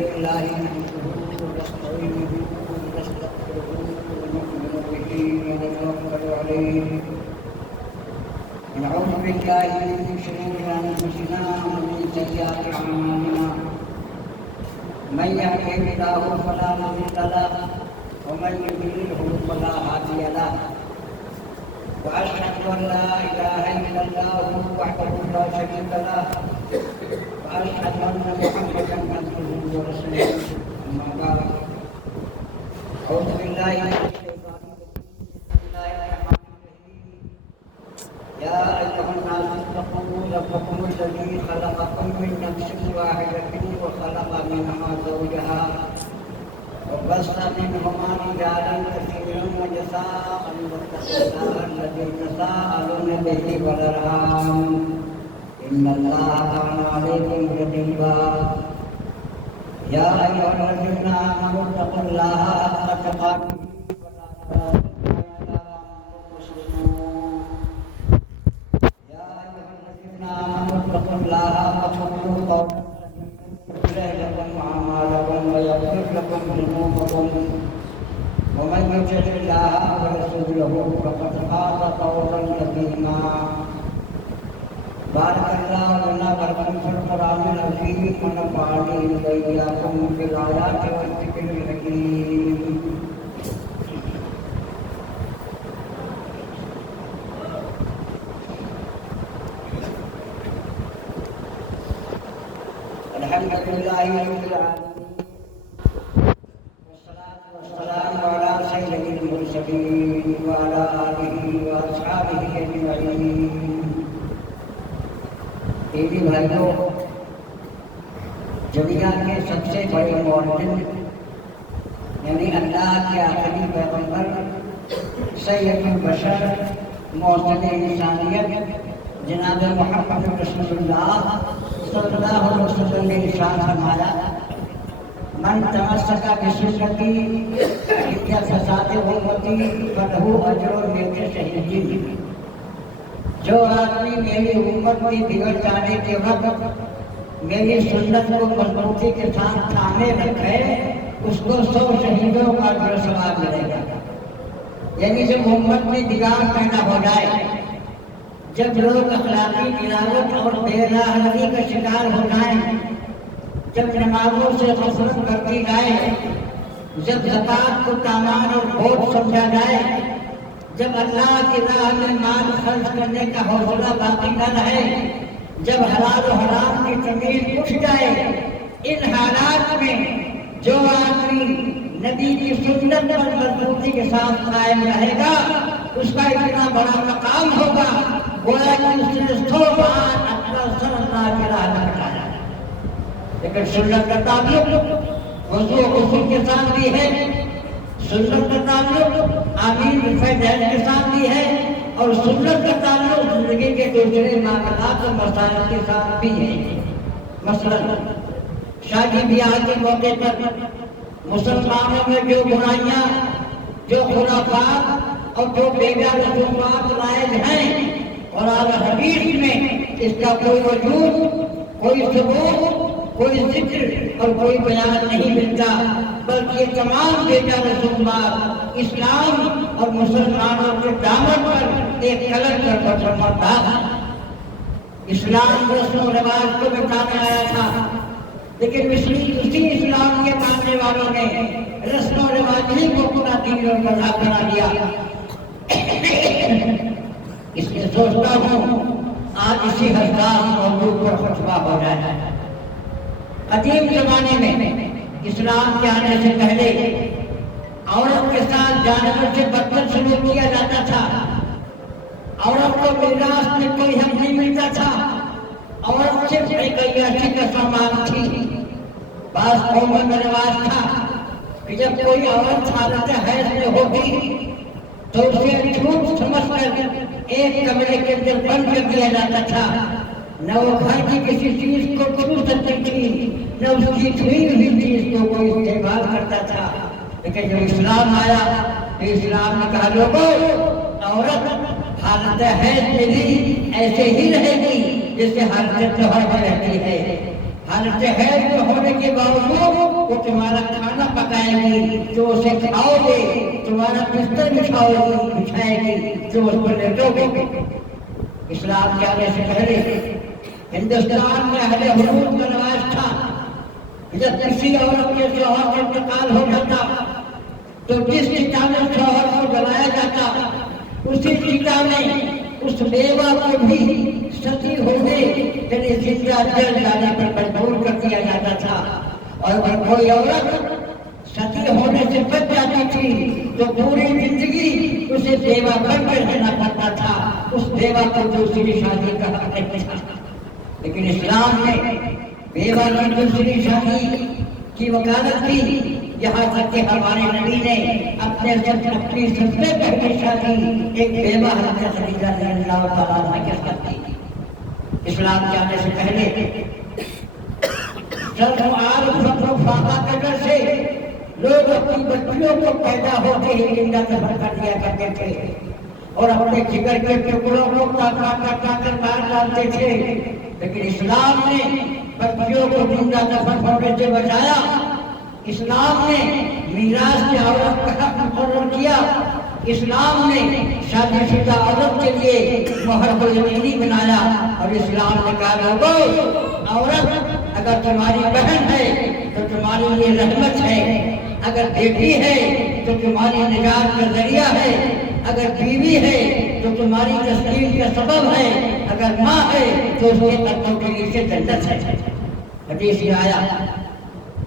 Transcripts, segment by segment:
لله نحمده ونستعينه ونستغفره ونؤمن به ونتوكل عليه ونعوذ بالله من شرور انفسنا ومن سيئات اعمالنا من يهده الله فلا مضل له ومن يضلله فلا هادي له واشهد ان لا اله الا الله وحده لا شريك له واشهد ان محمدا عبده ورسوله اما بعد اعوذ بالله من الشيطان الرجيم بسم الله الرحمن الرحيم يا ايها الناس اتقوا ربكم الذي خلقكم من نفس واحده وخلق منها زوجها وبث منهما رجالا كثيرا ونساء واتقوا الله الذي تساءلون به والارحام ان الله كان عليكم رقيبا يا ايها الذين امنوا اتقوا الله حق تقاته ولا تموتن الا وانتم مسلمون يا ايها الذين امنوا اتقوا الله وقولوا قولا يصلح لكم اعمالكم ويغفر لكم ذنوبكم ومن يطع الله ورسوله فقد فاز فوزا عظيما بارك الله لنا ولكم في القرآن العظيم ونفعني وإياكم في الآيات والذكر الحكيم الحمد لله رب العالمين والصلاة والسلام على سيد المرسلين وعلى آله وأصحابه أجمعين دیوی بھائیوں، دنیا کے سب سے بڑے معلم یعنی اللہ کے آخری پیغمبر سید البشر محسن انسانیت جناب محمد رسول اللہ صلی اللہ علیہ وسلم نے ارشاد فرمایا من تمسک بسنتی عند فساد امتی فلہ اجر مثل شہید جو آدمی میری امت کی بگڑ جانے کے وقت میری سنت کو مضبوطی کے ساتھ تھامے رکھے اس کو 100 شہیدوں کا اجر و ثواب ملے گا۔ یعنی جب امت میں بگاڑ پیدا ہو جائے، جب لوگ اخلاقی گراوٹ اور بے راہنمائی کا شکار ہو جائیں، جب نمازوں سے غفلت برتی جائے، جب زکوٰۃ کو تاوان اور بوجھ سمجھا جائے، جب اللہ کی راہ میں مال خرچ کرنے کا حوصلہ باقی نہ رہے، جب حلال و حرام کی تمیز اٹھ جائے، ان حالات میں جو آدمی نبی کی سنت پر مضبوطی کے ساتھ قائم رہے گا، اس کا اتنا بڑا مقام ہوگا گویا کہ اس نے 100 بار اپنا سر اللہ کی راہ میں بٹھایا۔ لیکن سنت کا تعلق وضو و غسل کے ساتھ بھی ہے، سنت کا تعلق آمین بالفعل کے ساتھ بھی ہے، اور سنت کا تعلق زندگی کے دوسرے معاملات و مسائل کے ساتھ بھی ہے۔ مثلا شادی بیاہ کے موقع پر مسلمانوں میں جو برائیاں، جو خرافات اور جو بیجا رسومات رائج ہیں، قرآن حدیث میں اس کا کوئی وجود، کوئی ثبوت، کوئی ذکر اور کوئی بیان نہیں ملتا، بلکہ یہ تمام بیجا رسومات اسلام اور مسلمانوں کے دامن پر ایک کلر کر فرماتا ہے۔ اسلام رسم و رواج کو مٹانے آیا تھا، لیکن اسی اسلام کے ماننے والوں نے رسم و رواج ہی کو اپنا دین اور مذہب بنا دیا۔ اس لیے سوچتا ہوں آج اسی حساس موضوع پر خطبہ ہو جائے۔ قدیم زمانے میں اسلام کے آنے سے پہلے عورت کے ساتھ جانور سے بدتر سلوک کیا جاتا تھا، عورت کو میراث میں کوئی حق نہیں ملتا تھا، عورت صرف ایک عیاشی کا سامان تھی۔ بعض قوموں میں رواج تھا کہ جب کوئی عورت حالت حیض میں ہوگی تو اسے جھوٹ سمجھ کر ایک کمرے کے اندر بند کر دیا جاتا تھا، نہ وہ گھر کی کسی چیز کو چھو سکتی تھی، نہ اس کی چھوئی ہوئی چیز کو کوئی استعمال کرتا تھا۔ لیکن جب اسلام آیا تو اسلام نے کہا لوگوں، عورت حالت حیض میں بھی ایسے ہی رہے گی جیسے حالت طہر میں رہتی ہے، حالت حیض میں ہونے کے باوجود وہ تمہارا کھانا پکائے گی تو اسے کھاؤ گے، تمہارا بستر بچھائے گی تو اس پر لیٹو گے۔ اسلام کے آنے سے پہلے ہندوستان میں اہل حدود کا رواج تھا، جب کسی عورت کے شوہر کا انتقال ہو جاتا تو جس چتا میں شوہر کو جلایا جاتا اسی چتا میں اس بیوہ کو بھی ستی ہونے یعنی زندہ جل جانے پر مجبور کر دیا جاتا تھا، اور اگر کوئی عورت ستی ہونے سے بچ جاتی تھی تو پوری زندگی اسے بیوہ بن کر رہنا پڑتا تھا، اس بیوہ کو دوسری شادی کا حق نہیں تھا۔ لیکن اسلام نے بیوہ کی دوسری شادی کی وکالت کی، یہاں تک کہ ہمارے نبی نے اپنی سب سے پہلی شادی ایک بیوہ حضرت خدیجہ رضی اللہ تعالیٰ عنہا کے ساتھ کی۔ اسلام کے آنے سے پہلے شرم آر فقر و فاقہ کے ڈر سے لوگ اپنی بچیوں کو پیدا ہوتے ہی زندہ دفن کر دیا کرتے تھے اور اپنے جگر کے ٹکڑوں کو کاٹ کر مار ڈالتے تھے، لیکن اسلام نے بچیوں کو زندہ دفن ہونے سے بچایا۔ اسلام نے میراث میں عورت کا حق مقرر کیا، اسلام نے شادی شدہ عورت کے لیے مہر کو یقینی بنایا، اور اسلام نے کہا لوگو عورت اگر تمہاری بہن ہے تو تمہارے لیے رحمت ہے، اگر بیٹی ہے تو تمہاری نجات کا ذریعہ ہے، اگر بیوی ہے تو تمہاری تسکین کا سبب ہے، اگر ماں ہے تو اس کے قدموں کے نیچے جنت ہے۔ حدیث میں آیا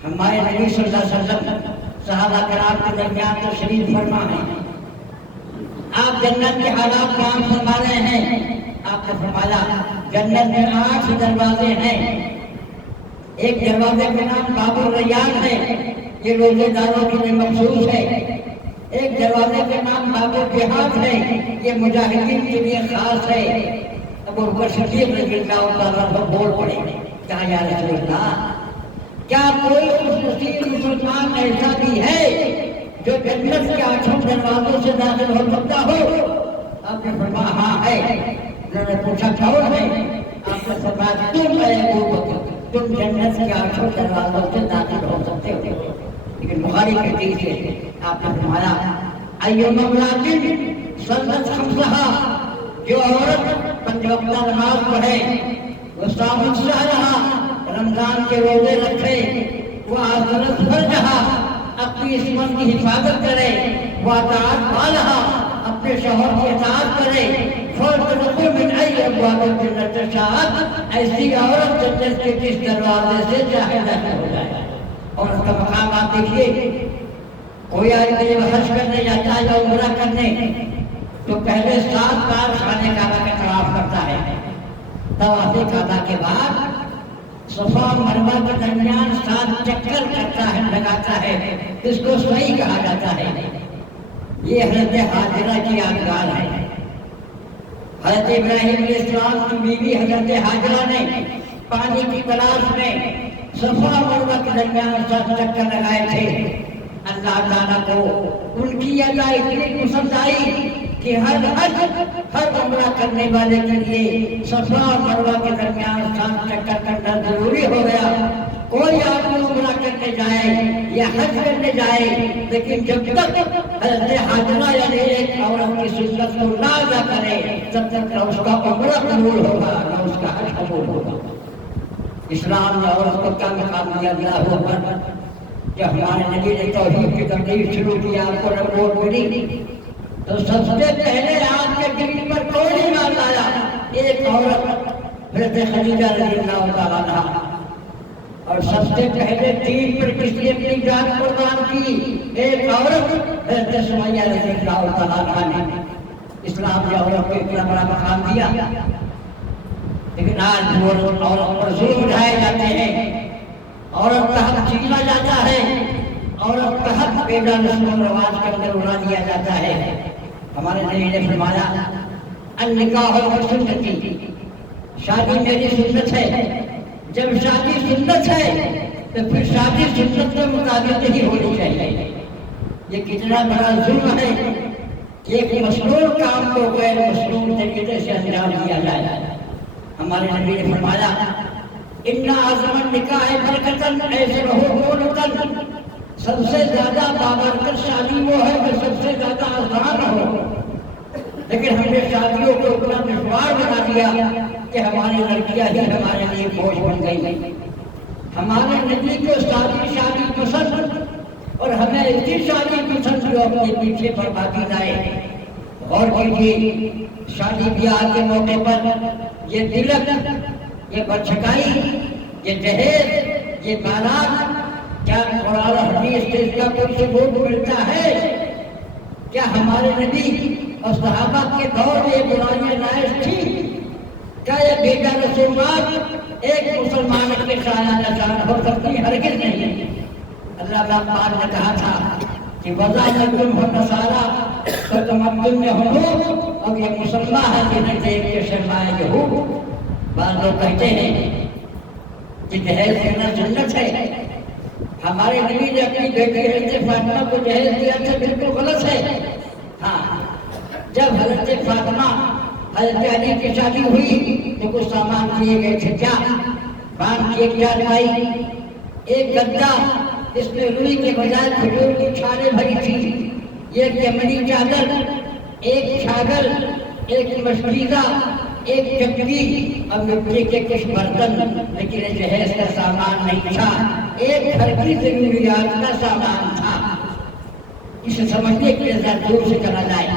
ہمارے نبی صلی اللہ علیہ وسلم صحابہ کرام کے درمیان تشریف فرما ہے، آپ جنت کے حالات بیان فرما رہے ہیں۔ آپ نے فرمایا جنت میں 8 دروازے ہیں، ایک دروازے کا نام باب الریان ہے، یہ روزے داروں کے لیے مخصوص ہے، ایک دروازے کا نام باب الجہاد ہے، یہ مجاہدین کے لیے خاص ہے۔ ابو بکر صدیق رضی اللہ تعالیٰ عنہ بول پڑے، کہا یا رسول اللہ کیا کوئی خوش نصیب مسلمان ایسا بھی ہے جو جنت کے 8 دروازوں سے داخل ہو سکتا ہو؟ آپ نے فرمایا ہاں ہے۔ انہوں نے پوچھا کون ہے؟ آپ نے فرمایا تم اے ابو بکر، تم جنت کے 8 دروازوں سے داخل ہو سکتے ہو۔ لیکن بخاری کے حدیث ہے، آپ نے فرمایا ایما امرأۃ صلت خمسہا، جو عورت 5 وقتہ نماز پڑھے، وہ صامت شہرہا، رمضان کے روزے رکھے، وہ حضرت فرجہا، اپنی عصمت کی حفاظت کرے، وہ اطاعت بالہا، اپنے شوہر کی اطاعت کرے، فَلْتَدْخُلْ مِنْ أَيِّ أَبْوَابِ الْجَنَّةِ شَاءَتْ، ایسی عورت جنت کے کس دروازے سے چاہے داخل ہو جائے۔ اور اس کا مقام آپ دیکھیے، کوئی آدمی جب حج کرنے جاتا ہے یا عمرہ کرنے تو پہلے 7 بار خانہ کعبہ کا طواف کرتا ہے، طواف کعبہ کے بعد صفا اور مروہ کے درمیان 7 چکر کرتا ہے، لگاتا ہے، اس کو سعی کہا جاتا ہے۔ یہ حضرت ہاجرہ کی یادگار ہے۔ حضرت ابراہیم علیہ السلام کی بیوی حضرت ہاجرہ نے پانی کی تلاش میں صفا اور مروہ کے درمیان 7 چکر لگائے تھے۔ اللہ تعالیٰ کو ان کی ادا اتنی پسند آئی کہ ہر عمرہ کرنے والے کے لیے صفا اور مروہ کے درمیان 7 چکر کرنا ضروری ہو گیا۔ کوئی آدمی عمرہ کرنے جائے یا حج کرنے جائے، لیکن جب تک حضرت حاجرہ یعنی ایک عورت کی سنت کو نہ ادا کرے تب تک نہ اس کا عمرہ قبول ہوگا نہ اس کا حج قبول ہوگا۔ اسلام نے عورت کو کیا مقام دیا؟ اللہ اکبر۔ جب ہمارے نبی نے توحید کی تبلیغ شروع کی، آپ کو رپورٹ ملی تو سب سے پہلے آپ کے دل پر کون ایمان لایا؟ ایک عورت حضرت خدیجہ رضی اللہ تعالیٰ عنہا، اور سب سے پہلے دین پر کس نے اپنی جان قربان کی؟ ایک عورت حضرت سمیہ رضی اللہ تعالیٰ عنہا نے۔ اسلام نے عورت کو اتنا بڑا مقام دیا، لیکن آج وہ عورت پر ظلم اٹھائے جاتے ہیں، عورت کا حق چھینا جاتا ہے، عورت کا حق بیجا رسم و رواج کے اندر اڑا دیا جاتا ہے۔ ہمارے نبی نے فرمایا النکاح سنتی، شادی میری سنت ہے۔ جب شادی سنت ہے تو پھر شادی سنت کے مطابق ہی ہونی چاہیے۔ یہ کتنا بڑا ظلم ہے کہ ایک مشروع کام کو غیر مشروع طریقے سے انجام دیا جائے۔ ہمارے نبی نے فرمایا اِنَّ أَعْظَمَ النِّكَاحِ بَرَكَةً أَيْسَرُهُ مُولَةً، سب سے زیادہ بابرکت شادی وہ ہے جو سب سے زیادہ آسان ہو. لیکن ہم نے شادیوں کو اتنا دشوار بنا دیا کہ ہماری لڑکیاں ہی ہمارے لیے بوجھ بن گئی. ہمارے نبی کو شادی پسند اور ہمیں ایسی شادی پسند جو اپنے پیچھے بربادی لائے. غور کیجیے، شادی بیاہ کے موقع پر یہ تلک، یہ برچھکائی، یہ جہیز، یہ بارات، کیا قرآن و حدیث سے اس کا کوئی ثبوت ملتا ہے؟ کیا ہمارے نبی اور صحابہ کے دور میں یہ برائیاں جائز تھی؟ کیا یہ بیٹا رسومات ایک مسلمان کے شایان نشان ہو سکتی؟ ہرگز نہیں. اللہ پاک نے کہا تھا کہ وَذَلِكُمْ وَالنَّصَارَىٰ فَتَمَدُّنْ يَهُودُ، اب یہ مسلمان ہے جنہیں دیکھ کے شرمائے یہود. بعض لوگ کہتے ہیں کہ جہیز دینا سنت ہے. ہمارے نبی نے اپنی بیٹی حضرت فاطمہ کو جہیز دیا تھا، بالکل غلط ہے. ہاں، جب حضرت فاطمہ حضرت علی کی شادی ہوئی تو کچھ سامان دیے گئے تھے. کیا باندھ کی ایک چارپائی، ایک گدا، اس میں روئی کے بجائے کھجور کی چھالیں بھری تھی، ایک یمنی چادر، ایک چھاگل، ایک مشکیزہ، ایک چکری اور مٹی کے کچھ برتن. لیکن جہیز کا سامان نہیں تھا، ایک گھر کی ضروریات کا سامان تھا. اسے سمجھنے کے لیے ذرا دور سے چلا جائے.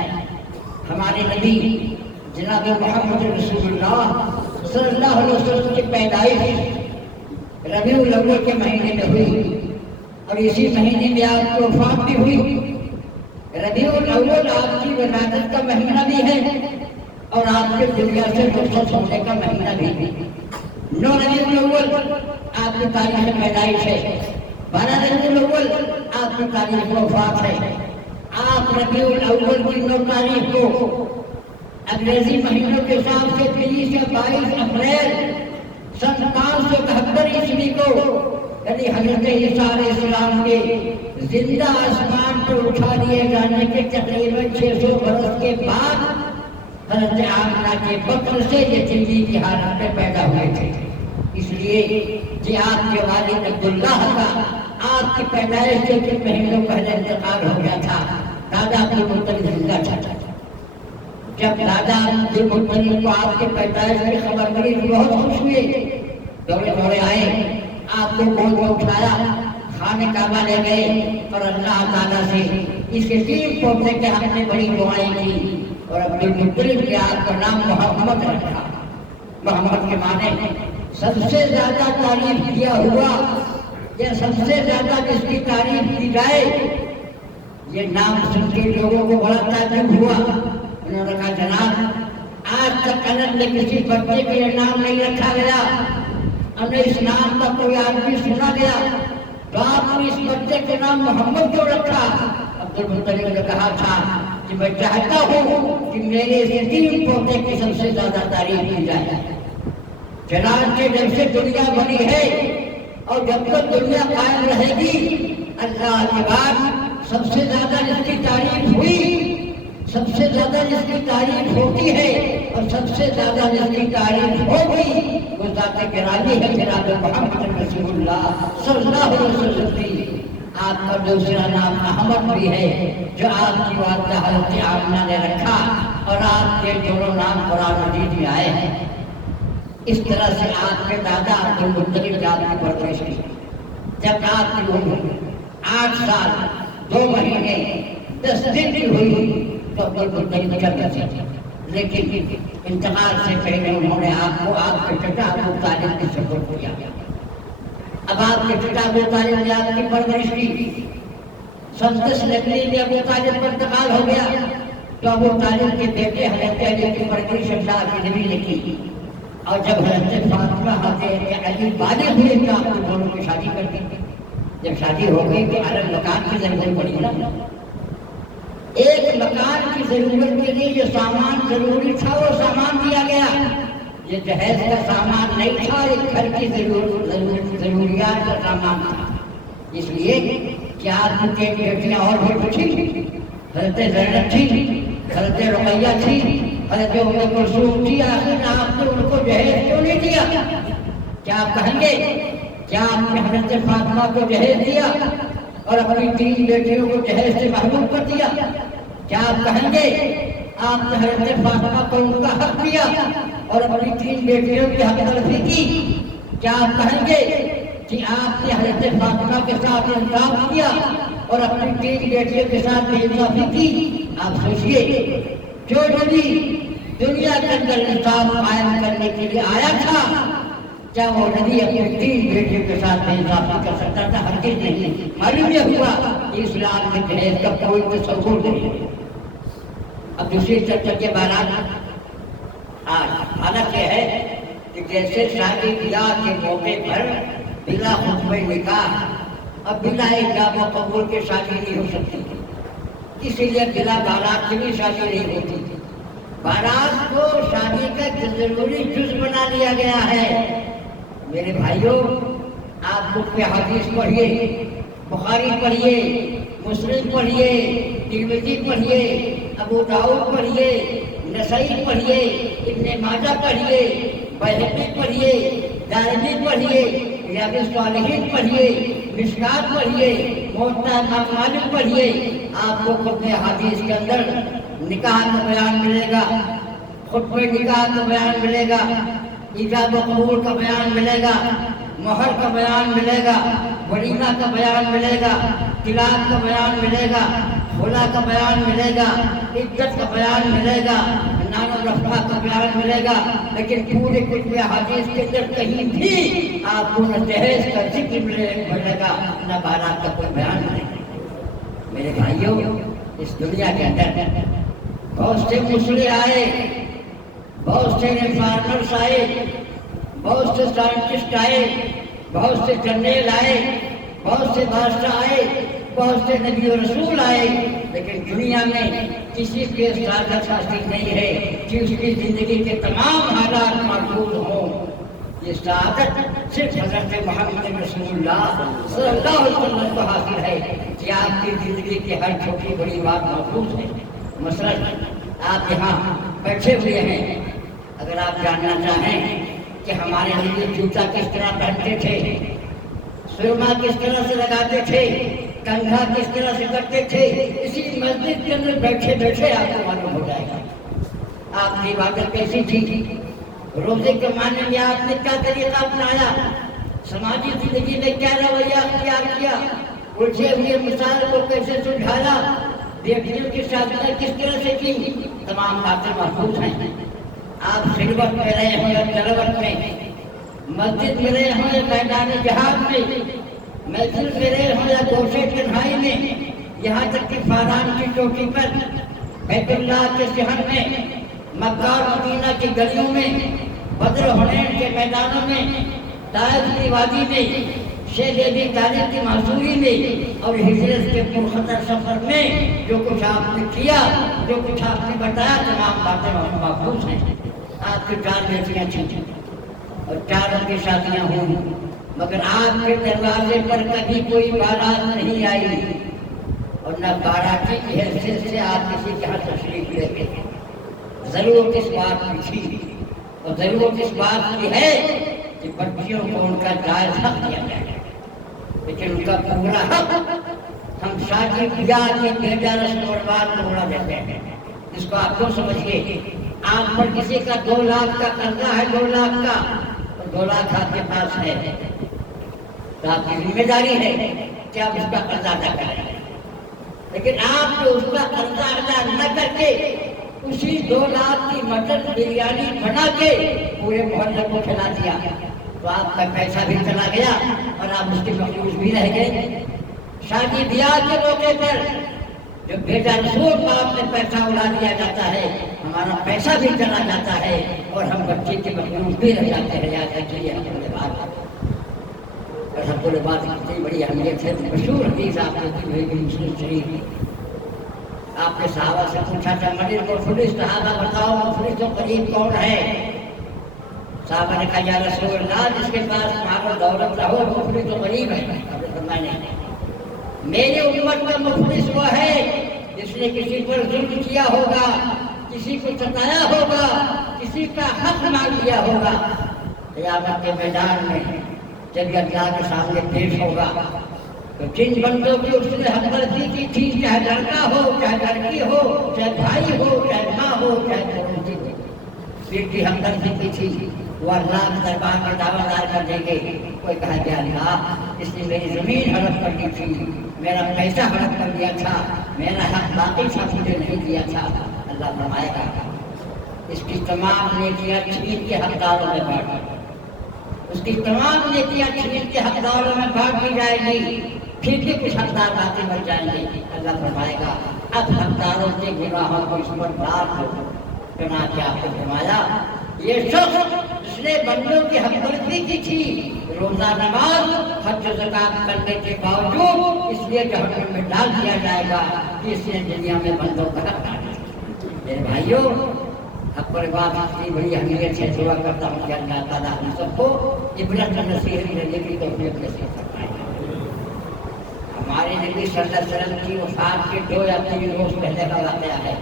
ہمارے نبی جناب محمد رسول اللہ صلی اللہ علیہ وسلم کی پیدائش ربیع الاول کے مہینے میں ہوئی اور اسی مہینے میں آپ کی وفات بھی ہوئی. ربیع الاول آپ کی ولادت کا مہینہ بھی ہے اور آپ کے دنیا سے رخصت ہونے کا مہینہ بھی. 9 ربیع الاول آپ کی تاریخ پیدائش ہے، 12 ربیع الاول آپ کی تاریخ وفات ہے. آپ ربیع الاول کی 9 تاریخ کو انگریزی مہینوں کے حساب سے 23 یا 22 اپریل سن 571 عیسوی کو، یعنی حضرت عیسیٰ علیہ السلام کے زندہ آسمان پر اٹھا لیے جانے کے تقریباً 600 برس کے بعد حضرت آمنہ کے بطن سے یہ زندگی کی حالت میں پیدا ہوئے تھے. اس لیے کہ آپ کے والد عبداللہ کا آپ کی پیدائش سے کچھ مہینوں پہلے انتقال ہو گیا تھا. دادا عبدالمطلب زندہ تھا. جب دادا عبدالمطلب کو آپ کے پیدائش کی خبر ملی تو بہت خوش ہوئے، دوڑے دوڑے آئے، آپ کو گود میں اٹھایا، خانہ کعبہ لے گئے اور اللہ تعالیٰ سے اس کے 3 پوتے کے ہم نے بڑی دعائیں کی اور عبدالمطلب کے آپ کا نام محمد رکھا. محمد کے معنی سب سے زیادہ تعریف کیا ہوا یا سب سے زیادہ جس کی تعریف کی جائے. یہ نام سن کے لوگوں کو بڑا تعجب ہوا. انہوں نے کہا جناب آج تک انت نے کسی بچے کے یہ نام نہیں رکھا گیا، ہمیں اس نام کا کوئی آدمی سنا گیا تو آپ نے اس بچے کے نام محمد کیوں رکھا؟ عبدالمطلب نے کہا تھا کہ میں چاہتا ہوں کہ میرے اس 3 پوتے کی سب سے زیادہ تعریف کی جائے. چنانچہ جب سے دنیا بنی ہے اور جب تک دنیا قائم رہے گی، اللہ کے بعد سب سے زیادہ جس کی تعریف ہوئی، سب سے زیادہ جس کی تعریف ہوتی ہے اور سب سے زیادہ جس کی تعریف ہوگی وہ ذات گرامی ہے جناب محمد رسول اللہ صلی اللہ علیہ وسلم کی. آپ کا دوسرا نام احمد بھی ہے جو آپ کی والدہ حضرت آمنہ نے رکھا اور آپ کے دونوں نام قرآن مجید میں آئے ہیں. اس طرح سے آپ کے دادا عبدالمطلب کی آپ کی پرورش کی. جب آپ کی عمر 8 سال 2 مہینے 10 دن کی ہوئی تو عبدالمطلب چل گئے تھے، لیکن انتقال سے پہلے انہوں نے آپ کو آپ کے چچا ابو طالب کی سپورٹ کیا. اب آپ کے چچا ابو طالب نے آپ کی پرورش کی. سن 10 لکڑی میں ابو طالب کا انتقال ہو گیا تو ابو طالب کے بیٹے حضرت علی کی پرورش اللہ کے نبی نے کی. اور جب حضرت فاطمہ حضرت علی بالغ ہوئے تو آپ نے دونوں کی شادی کر دی. جب شادی ہو گئی تو الگ مکان کی ضرورت پڑی نا. ایک مکان کی ضرورت کے لیے جو سامان ضروری تھا وہ سامان دیا گیا. یہ جہیز کا سامان نہیں تھا، ایک گھر کی ضروریات کا سامان تھا. اس لیے کہ آپ کی بیٹیاں اور بھی تھیں، حضرت زینب تھی، حضرت رقیہ تھی، حضرت ام کلثوم تھی. آخر آپ نے ان کو جہیز کیوں نہیں دیا؟ کیا آپ کہیں گے کیا آپ نے حضرت فاطمہ کو جہیز دیا اور اپنی 3 بیٹیوں کو جہیز سے محروم کر دیا؟ کیا آپ کہیں گے آپ نے حضرت فاطمہ کو ان کا حق دیا اور اپنی 3 بیٹیوں کی حق تلفی کی؟ کیا آپ کہیں گے کہ آپ نے حضرت فاطمہ کے ساتھ انصاف کیا اور اپنی 3 بیٹیوں کے ساتھ بے انصافی کی؟ آپ سوچیے، جو نبی دنیا کے اندر انصاف قائم کرنے کے لیے آیا تھا، کیا وہ نبی اپنی 3 بیٹیوں کے ساتھ بے انصافی کر سکتا تھا؟ ہرگز نہیں۔ معلوم یہ ہوا کہ اسلام میں جہیز کا کوئی تصور نہیں۔ اب دوسری چرچا کے بارات حالت یہ ہے کہ جیسے شادی بیاہ کے موقع پر بلا خطبہ نکاح اب بلا ایجاب و قبول کے شادی نہیں ہو سکتی، اسی لیے بلا بارات کی بھی شادی نہیں ہوتی۔ بارات کو شادی کا ضروری جز بنا لیا گیا ہے۔ میرے بھائیوں، آپ خود حدیث پڑھیے، بخاری پڑھیے، مسلم پڑھیے، ترمذی پڑھیے، ابو داؤد پڑھیے، نسائی پڑھیے، ابن ماجہ پڑھیے، بہقی پڑھیے، دارمی پڑھیے، ریاض الصالحین پڑھیے، مشکات پڑھیے، موطا امام مالک پڑھیے، آپ کو خطبہ حدیث کے اندر نکاح کا بیان ملے گا، خطبہ نکاح کا بیان ملے گا، ایجاب و قبول کا بیان ملے گا، مہر کا بیان ملے گا، ولیمہ کا بیان ملے گا، طلاق کا بیان ملے گا، خلا کا بیان ملے گا، عزت کا بیان ملے گا، نان و رفقہ کا بیان ملے گا۔ لیکن پورے کتب حدیث کے اندر کہیں بھی آپ کو نہ جہیز کا ذکر ملے گا، نہ بارات کا کوئی بیان ملے گا۔ میرے بھائیوں، اس دنیا کے اندر بہت سے مسئلے آئے، بہت سے ریفارمرز آئے، بہت سے سائنٹسٹ آئے، بہت سے جنرل آئے، بہت سے بادشاہ آئے، بہت سے نبی و رسول آئے، لیکن دنیا میں کسی کے سعادت حاصل نہیں ہے کہ اس کی زندگی کے تمام حالات محفوظ ہوں۔ یہ سعادت صرف حضرت محمد رسول اللہ صلی اللہ علیہ وسلم کو حاصل ہے کہ آپ کی زندگی کی ہر چھوٹی بڑی بات محفوظ ہے۔ مثلاً آپ یہاں بیٹھے ہوئے ہیں، اگر آپ جاننا چاہیں کہ ہمارے لیے جوتا کس طرح پہنتے تھے، سرما کس طرح سے لگاتے تھے، کنگھا کس طرح سے کرتے تھے، اسی مسجد کے اندر بیٹھے بیٹھے آپ کو معلوم ہو جائے گا۔ آپ کی عبادت کیسی تھی، روزے کے معنی میں آپ نے کیا طریقہ اپنایا، سماجی زندگی میں کیا رویہ اختیار کیا، الجھے ہوئے مسائل کو کیسے سلجھایا، بیٹیوں کی شادیاں کس طرح سے کی، تمام باتیں محفوظ ہیں۔ آپ خلوت میں رہے ہوں یا جلوت میں، مسجد میں رہے ہوں یا میدان جہاد میں، محفل میں رہے ہوں یا گوشے تنہائی میں، یہاں تک کہ فاران کی چوٹی پر، بیت اللہ کے شہر میں، مکہ اور مدینہ کی گلیوں میں، بدر حنین کے میدانوں میں، طائف کی وادی میں، شیخ ابی طالب کی معذوری میں اور ہجرت کے پرخطر سفر میں جو کچھ آپ نے کیا، جو کچھ آپ نے بتایا، تمام باتیں محفوظ ہیں۔ آپ کی 4 بیٹیاں تھیں اور 4 کی شادیاں ہوں، مگر آپ کے دروازے پر کبھی کوئی بارات نہیں آئی اور نہ باراتی کی حیثیت سے آپ کسی کے ہاں تشریف لے گئے۔ ضرورت اس بات کی تھی اور ضرورت اس بات کی ہے کہ بچیوں کو ان کا جائز حق دیا جائے، لیکن ان کا پورا حق ہم شادی بیاہ کے بے رسم و رواج کو اڑا دیتے ہیں۔ اس کو آپ کو سمجھیے، آپ پر کسی کا 2 لاکھ کا قرضہ ہے، 2 لاکھ کا، اور 2 لاکھ آپ کے پاس ہے، تو آپ کی ذمہ داری ہے کہ آپ اس کا قرضہ ادا کریں۔ لیکن آپ نے اس کا قرضہ ادا نہ کر کے اسی 2 لاکھ کی مٹن بریانی بنا کے پورے محلے کو کھلا دیا، تو آپ کا پیسہ بھی چلا گیا اور آپ اس کے مخلوص بھی رہ گئے۔ شادی بیاہ کے موقع پر جو بیٹا رسول باپ نے پیسہ اڑا دیا جاتا ہے، ہمارا پیسہ بھی چلا جاتا ہے اور ہم بچے کے مخلوص بھی رہ جاتے ہیں۔ یاد رکھیے رب العباد کی بڑی اہمیت ہے۔ مشہور حدیث آپ نے کی ہوئی مسلم شریف، آپ نے صحابہ سے پوچھا تھا مدیر مفلس، صحابہ بتاؤ مفلس تو قریب کون ہے؟ صحابہ نے کہا یا رسول اللہ جس کے پاس مال و دولت رہو مفلس تو قریب ہے۔ میری امت کا مفلس وہ ہے جس نے کسی پر ظلم کیا ہوگا، کسی کو ستایا ہوگا، کسی کا حق مانگ لیا ہوگا، قیامت کے میدان میں جب اللہ کے سامنے پیش ہوگا تو جن بندوں کی اس نے ہمدردی کی تھی، چاہے لڑکا ہو چاہے لڑکی ہو، چاہے بھائی ہو چاہے ماں ہو چاہے پڑوسی ہو، جن کی ہمدردی کی تھی وہ اللہ کے دربار میں دعویٰ دار کر دیں گے۔ کوئی کہا کہ اللہ اس نے میری زمین ہڑپ کر دی تھی، میرا پیسہ ہڑپ کر دیا تھا، میرا حق باقی تھا مجھے نہیں دیا تھا۔ اللہ فرمائے گا اس کی تمام نیکیاں چھین کے حقداروں میں بانٹ، اس کی تمام نیکیاں چھین کے حقداروں میں بانٹ دی جائے گی، پھر بھی کچھ حقدار باقی بچ جائیں گے۔ اللہ فرمائے گا اب حقداروں کے گناہوں کو اس پر ڈال دو۔ چنانچہ آپ نے فرمایا یہ شخص اس نے بندوں کی ہمدردی کی تھی، روزہ نماز حج و زکات کرنے کے باوجود اس لیے جہنم میں ڈال دیا جائے گا کہ اس نے دنیا میں بندوں کا حق ڈالا۔ میرے بھائیوں، حق پر بات اتنی بڑی اہمیت سے دعا کرتا ہوں کہ اللہ تعالیٰ ہم سب کو عبرت نصیحت لینے کی توفیق نصیب فرمائے۔ ہمارے نبی صلی اللہ علیہ وسلم کی وفات کے 2 یا 3 روز پہلے کا واقعہ ہے۔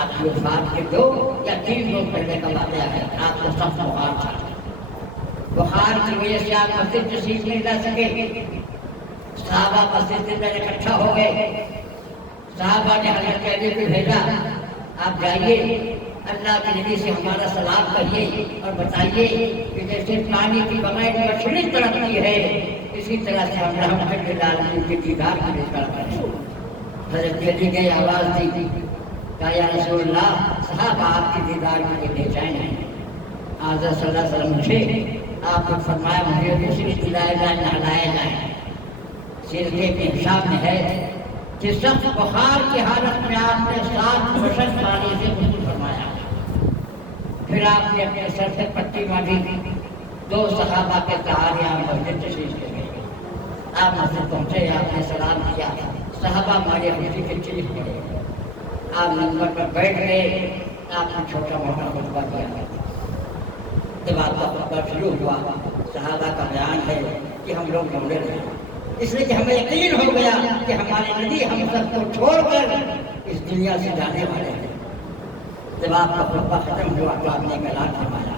آپ کی وفات کے 2 یا 3 روز پہلے کا واقعہ ہے۔ آپ کو سخت بخار تھا، بخار کی وجہ سے آپ مسجد تشریف نہیں لا سکے۔ صحابہ مسجد میں اکٹھا ہو گئے، صحابہ نے حضرت علی کو بھیجا آپ جائیے اللہ کے نبی سے ہمارا سلام کریے اور بتائیے کہ جیسے پانی کی بغیر مچھلی تڑپتی ہے اسی طرح سے ہم رحمت للعالمین کے دیدار کے لیے تڑپ رہے ہیں۔ حضرت علی نے آواز دی، کہا یا رسول اللہ صاحب آپ کے دیدار کے لیے بے چین ہیں۔ حضرت صلی اللہ علیہ وسلم سے آپ نے فرمایا مجھے دوسری دلائے جائیں نہلائے جائیں۔ سرکے کے حساب میں ہے کہ سخت بخار کی حالت میں آپ نے 7 مشق پانی سے غسل فرمایا، پھر آپ نے اپنے سر سے پٹی باندھی، 2 صحابہ کے سہارے آپ مسجد تشریف لے گئے۔ آپ مسجد پہنچے، آپ نے سلام کیا، صحابہ ہمارے خوشی کے چیز پڑے، آپ منبر پر بیٹھ گئے، آپ نے چھوٹا موٹا خطبہ دیا۔ جب آپ کا خطبہ شروع ہوا صحابہ کا بیان ہے کہ ہم لوگ ڈھونڈے رہے اس لیے کہ ہمیں یقین ہو گیا کہ ہمارے نبی ہم سب کو چھوڑ کر اس دنیا سے جانے والے ہیں۔ جب آپ کا خطبہ ختم ہوا تو آپ نے ایک اعلان فرمایا،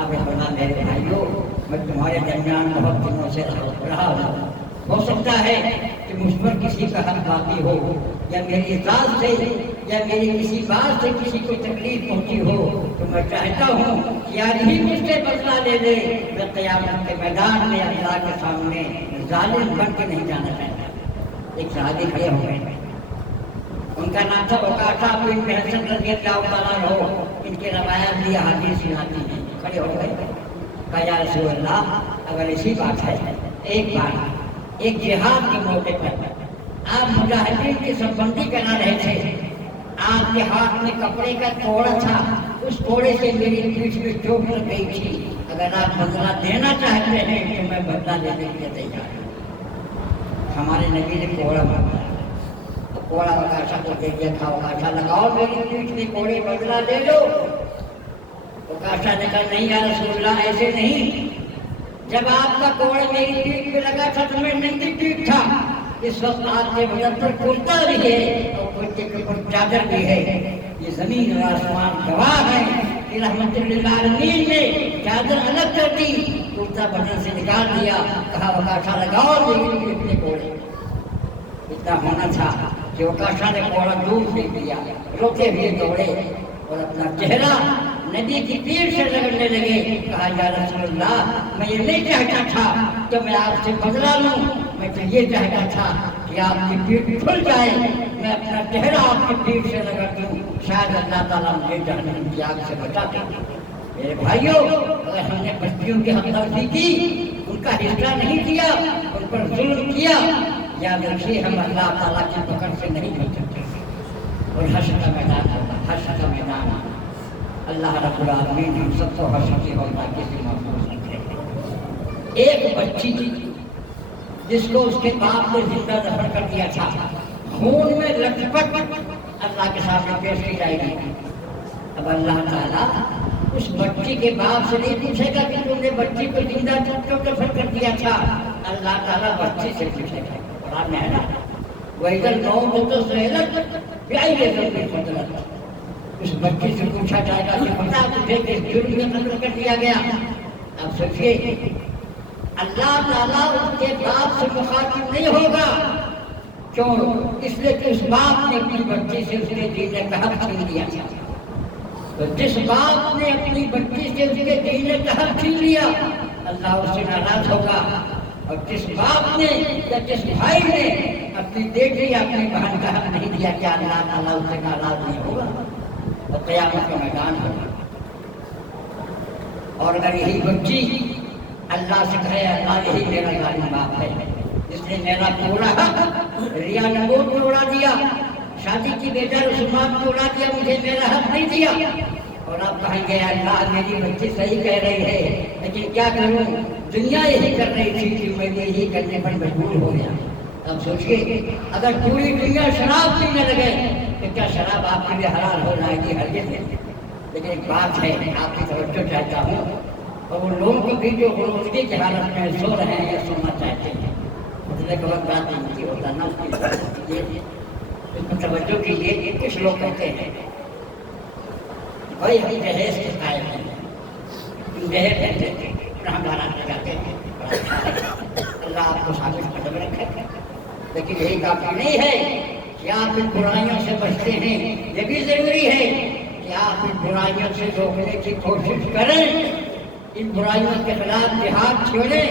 آپ نے فرمایا میرے بھائیوں میں تمہارے درمیان بہت دنوں سے رہا ہوں، ہو سکتا ہے کہ مجھ پر کسی کا حق باقی ہو یا میری ذات سے یا میری کسی بات سے کسی کو تکلیف پہنچی ہو، تو میں چاہتا ہوں کہ آج ہی مجھ سے بدلہ لے لے، میں قیامت کے میدان میں اللہ کے سامنے ظالم بن کے نہیں جانا چاہتا۔ ایک صحابی کھڑے ہو گئے، ان کا نام تھا عکاشہ بن محصن رضی اللہ تعالیٰ عنہ، ان کے روایات بھی حدیث سناتی ہیں۔ کھڑے ہو گئے، کہا یا رسول اللہ اگر ایسی بات ہے ایک بار ایک جہاد کے موقع پر آپ مجاہدین کی سربندی کرا رہے تھے، آپ کے ہاتھ میں کپڑے کا توڑا تھا، اس توڑے سے میری پیٹھ میں چوٹ لگ گئی تھی، اگر آپ بدلہ دینا چاہتے ہیں تو میں بدلہ لینے کے لیے تیار ہوں۔ ہمارے نبی نے کوڑا مانگا، کوڑا عکاشہ کو دے دیا تھا، عکاشہ لگاؤ میری پیٹھ میں کوڑے، بدلہ لے لو۔ عکاشہ نے کہا نہیں یا رسول اللہ ایسے نہیں، جب آپ کا کوڑ میری پیٹھ پہ لگا تھا تو میں ننگی پیٹھ تھا، اس وقت آپ کے بدن پر کرتا بھی ہے اور کرتے کے اوپر چادر بھی ہے، یہ زمین اور آسمان گواہ ہے کہ رحمت للعالمین نے چادر الگ کر دی، کرتا بدن سے نکال دیا، کہا عکاشہ لگاؤ میری پیٹھ میں کوڑے۔ اتنا ہونا تھا کہ عکاشہ نے کوڑا دور پھینک دیا، روتے ہوئے دوڑے اور اپنا چہرہ نبی کی پیٹھ سے رگڑنے لگے۔ کہا یا رسول اللہ میں یہ نہیں چاہتا تھا کہ میں آپ سے بدلہ لوں، میں تو یہ چاہتا تھا کہ آپ کی پیٹھ کھل جائے، میں اپنا چہرہ آپ کی پیٹھ سے رگڑ دوں، شاید اللہ تعالیٰ مجھے جہنم کی آگ سے بچا دے۔ میرے بھائیوں اگر ہم نے بچیوں کی ہمدردی کی، ان کا حصہ نہیں دیا، ان پر ظلم کیا، یاد رکھیے ہم اللہ تعالیٰ کی پکڑ سے نہیں بچ سکتے۔ اور حشر کا میدان ہوگا، حشر کا میدان ہوگا، اللہ رب العالمین ہم سب کو حشر کی ہولناکی سے محفوظ رکھے۔ ایک بچی جس کو اس کے باپ نے زندہ دفن کر دیا تھا، خون میں لٹ پٹ اللہ کے سامنے پیش کی جائے گی۔ اب اللہ تعالیٰ اس بچی کے باپ سے نہیں پوچھے گا کہ تم نے بچی کو زندہ کیوں دفن کر دیا تھا، اللہ تعالیٰ بچی سے پوچھے گا۔ قرآن میں ہے نا وَإِذَا الْمَوْءُودَةُ سُئِلَتْ بِأَيِّ ذَنبٍ قُتِلَتْ، اس بچے سے پوچھا جائے گا کہ پتا تجھے کہ جرم میں قتل کر دیا گیا؟ اب سوچیے اللہ تعالیٰ اس کے باپ سے مخاطب نہیں ہوگا. کیوں؟ اس لیے کہ اس باپ نے اپنی بچی سے اس کے جینے کا حق چھین لیا. تو جس باپ نے اپنی بچی سے اس کے جینے کا حق چھین لیا اللہ اس سے ناراض ہوگا. اور جس باپ نے یا جس بھائی نے اپنی بیٹی یا اپنی بہن کا حق نہیں دیا کیا اللہ تعالیٰ اس سے ناراض نہیں ہوگا؟ تو قیامت کا میدان ہوگا. اور اگر یہی بچی اللہ سے کہے اللہ یہی میرا ظالم باپ ہے جس نے میرا پورا حق ریا نمود میں اڑا دیا، شادی کی بیٹا رسومات میں اڑا دیا، مجھے میرا حق نہیں دیا. اور آپ کہیں گے اللہ میری بچی صحیح کہہ رہی ہے لیکن کیا کروں، دنیا یہی کر رہی تھی کہ میں یہی کرنے پر مجبور ہو گیا. اب سوچیے اگر پوری دنیا شراب پینے لگے تو کیا شراب آپ کے لیے حلال ہو جائے گی؟ ہرگز نہیں. لیکن ایک بات ہے آپ کی توجہ چاہتا ہوں، اور وہ لوگ بھی جو غنودگی کی حالت میں سو رہے ہیں یا سونا چاہتے ہیں مطلب کہ وقت بات نہیں ہوتا نا اس کی اس میں توجہ کیجیے کہ کچھ لوگ کہتے ہیں بھائی ہم جہیز کے قائم ہیں، جہیز کہتے ہیں ہمارا جاتے ہیں اللہ آپ کو ثابت قدم رکھے. لیکن یہی کافی نہیں ہے کہ آپ ان برائیوں سے بچتے ہیں، یہ بھی ضروری ہے کہ آپ ان برائیوں سے روکنے کی کوشش کریں، ان برائیوں کے خلاف جہاد چھوڑیں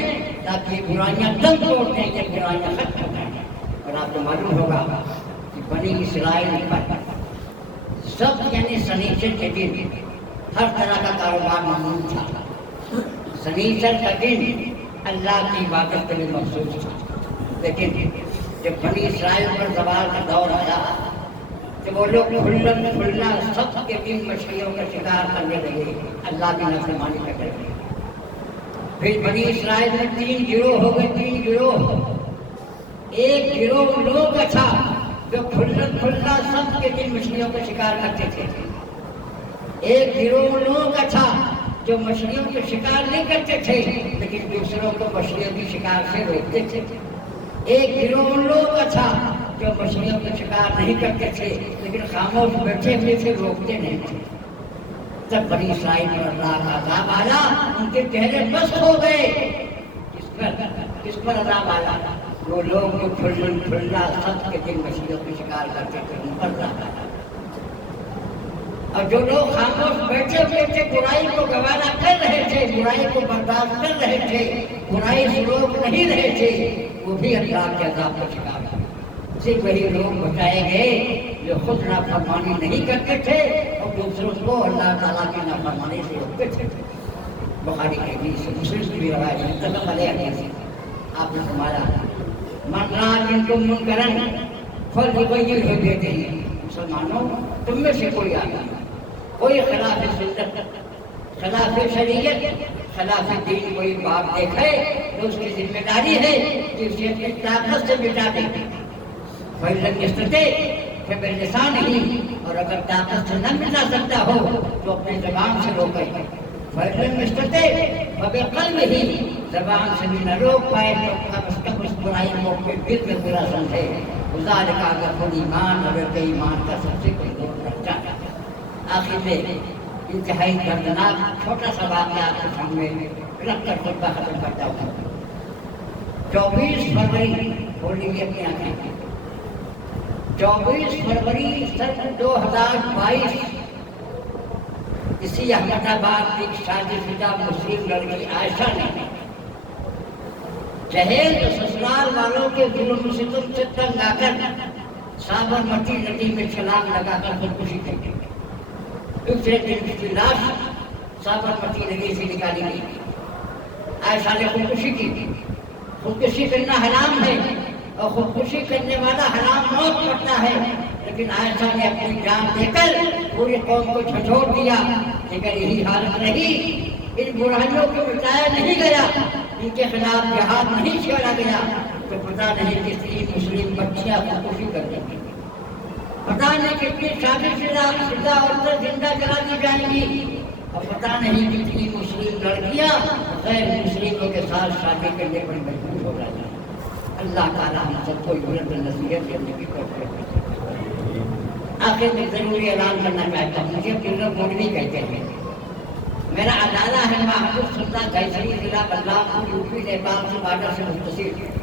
تاکہ یہ برائیاں دم توڑیں، یہ برائیاں ختم ہو جائیں. اور آپ کو معلوم ہوگا کہ بنی اسرائیل پر سب یعنی سنیچر کے دن ہر طرح کا کاروبار ممنوع تھا. سنیچر کا دن اللہ کی عبادت کے لیے مخصوص تھا. لیکن جب بنی اسرائیل پر زوال کا دور آیا تو وہ لوگ کھلنا سب کے دن مچھلیوں کا شکار کرنے لگے، اللہ کی نافرمانی کرنے لگے. پھر بنی اسرائیل میں 3 گروہ ہو گئے. 3 گروہ. ایک گروہ لوگ تھا جو کھلنا سب کے دن مچھلیوں کا شکار کرتے تھے. ایک گروہ لوگ تھا جو مچھلیوں کے شکار نہیں کرتے تھے لیکن دوسروں کو مچھلیوں کی شکار سے روکتے تھے. ایک گروہ لوگ تھا جو مچھلیوں کے شکار نہیں کرتے تھے لیکن خاموش بیٹھے ہوئے سے روکتے نہیں تھے. تب بنی اسرائیل پر اللہ کا عذاب آیا، ان کے چہرے مست ہو گئے. اس پر عذاب آیا وہ لوگ جو کھلنا سب کے دن مچھلیوں کے شکار کرتے تھے ان پر عذاب آیا. اور جو لوگ خاموش بیٹھے ہوئے تھے، برائی کو گوارا کر رہے تھے، برائی کو برداشت کر رہے تھے، برائی سے روک نہیں رہے تھے، وہ بھی اللہ کے عذاب کا شکار ہوئے. صرف وہی لوگ بچائے گئے جو خود نافرمانی نہیں کرتے تھے اور دوسروں کو اللہ تعالیٰ کی نافرمانی سے روکتے تھے. بخاری کی حدیث ہے، مسلم کی روایت ہے، متفق علیہ حدیث ہے. آپ نے فرمایا من رأى منکم منکرا فلیغیرہ بیدہ. مسلمانوں تم میں سے کوئی آدمی کوئی خلاف سنت، خلاف شریعت، خلاف دین کوئی بات دیکھے تو اس کی ذمہ داری ہے کہ اسے اپنی طاقت سے مٹا دے. فَإِن يَسْتَطِعْ کہ بلسان ہی، اور اگر طاقت سے نہ مٹا سکتا ہو تو اپنی زبان سے روکے. فَإِن يَسْتَطِعْ فَبِقَلْبِهِ زبان سے بھی نہ روک پائے تو کم از کم اس برائی کو اپنے دل میں برا سمجھے. ذالک اضعف ایمان، اور ایمان کا سب سے کمزور درجہ. آخر میں انتہائی دردناک چھوٹا سا واقعہ آپ کے سامنے رکھ کر خطبہ ختم کرتا ہوں. 24 فروری کھولیں گے اپنی آنکھیں. 24 فروری سن 2022 اسی احمد آباد کی شادی شدہ مسلم لڑکی عائشہ نے جہیز سسرال والوں کے ظلم ستم سے تنگ آ کر سابرمتی ندی میں چھلانگ لگا کر خودکشی کی. دوسرے دن اس کی لاش سابرمتی ندی سے نکالی گئی. عائشہ نے خودکشی کی. خودکشی کرنا حرام ہے اور خودکشی کرنے والا حرام موت کرتا ہے، لیکن عائشہ نے اپنی جان دے کر پوری قوم کو جھنجھوڑ دیا. لیکن یہی حالت رہی، ان برائیوں کو مٹایا نہیں گیا، ان کے خلاف جہاد نہیں چھیڑا گیا تو پتہ نہیں کتنی مسلم بچیاں خودکشی کر دیں گی، پتہ نہیں کتنی شادی شدہ عورتیں زندہ جلا دی جائیں گی، اور پتہ نہیں کتنی مسلم لڑکیاں غیر مسلموں کے ساتھ شادی کرنے پر مجبور ہو رہی ہیں. اللہ تعالیٰ ہم سب کو عبرت نصیحت کرنے کی توفیق دے. آخر میں ضروری اعلان کرنا چاہتا ہوں، مجھے پلر مولوی کہتے ہیں۔ میرا ادارہ ہے محبوب سلطان گیسری ضلع بلرام پور، یو پی نیپال سے بارڈر سے متصل۔